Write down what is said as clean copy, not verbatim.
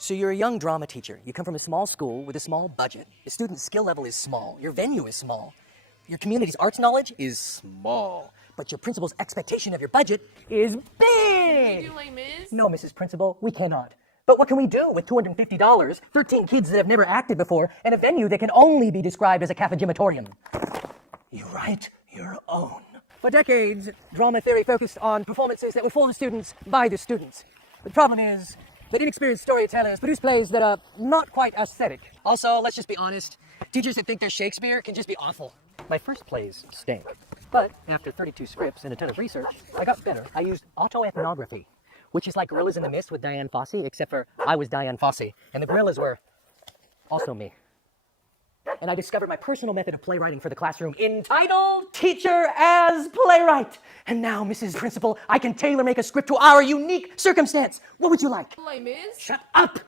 So you're a young drama teacher. You come from a small school with a small budget. The student skill level is small. Your venue is small. Your community's arts knowledge is small. But your principal's expectation of your budget is big! Can you do Les Mis? No, Mrs. Principal, we cannot. But what can we do with $250, 13 kids that have never acted before, and a venue that can only be described as a cafegimatorium? You write your own. For decades, drama theory focused on performances that were for the students by the students. The problem is that inexperienced storytellers produce plays that are not quite aesthetic. Also, let's just be honest, teachers that think they're Shakespeare can just be awful. My first plays stink. But after 32 scripts and a ton of research, I got better. I used autoethnography, which is like Gorillas in the Mist with Diane Fossey, except for I was Diane Fossey, and the gorillas were also me. And I discovered my personal method of playwriting for the classroom entitled Teacher-as-playwright. And now, Mrs. Principal, I can tailor-make a script to our unique circumstance. What would you like? Les Mis? Shut up!